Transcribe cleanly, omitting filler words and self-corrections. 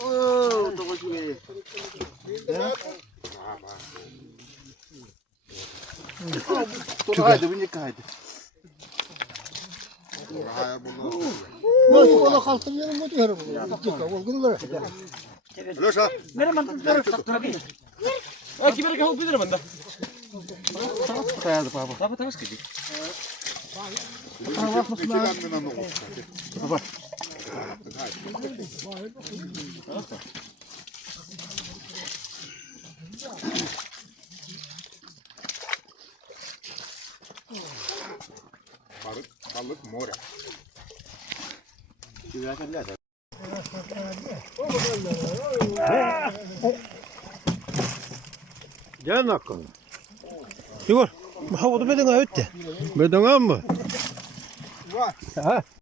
Oo, ito ko siya. Ito haydi, binik haydi. Nasıl ola kalktım yanıma diyorum. Леша. Киберга хол бидер мында. Haydi baba. Таба табас киди. Baba. Balık more. Gel nakın. Igor, havoda bedene öttü. Bedene mi? Var. Ha.